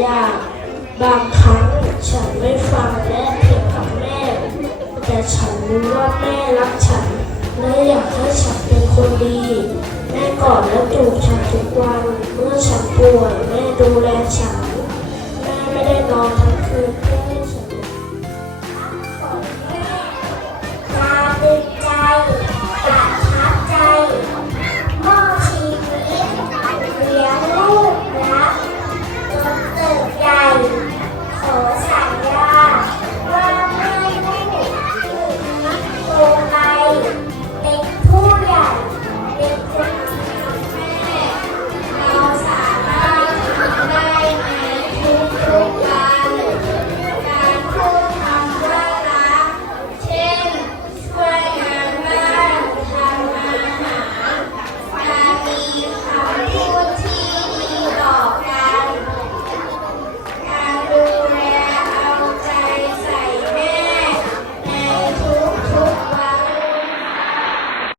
อย่าง บางครั้งฉันไม่ฟังและเถียงกับแม่ แต่ฉันรู้ว่าแม่รักฉันและอยากให้ฉันเป็นคนดี แม่กอดและจูบฉันทุกวัน เมื่อฉันป่วยแม่ดูแลฉัน แม่ไม่ได้นอนทั้งคืน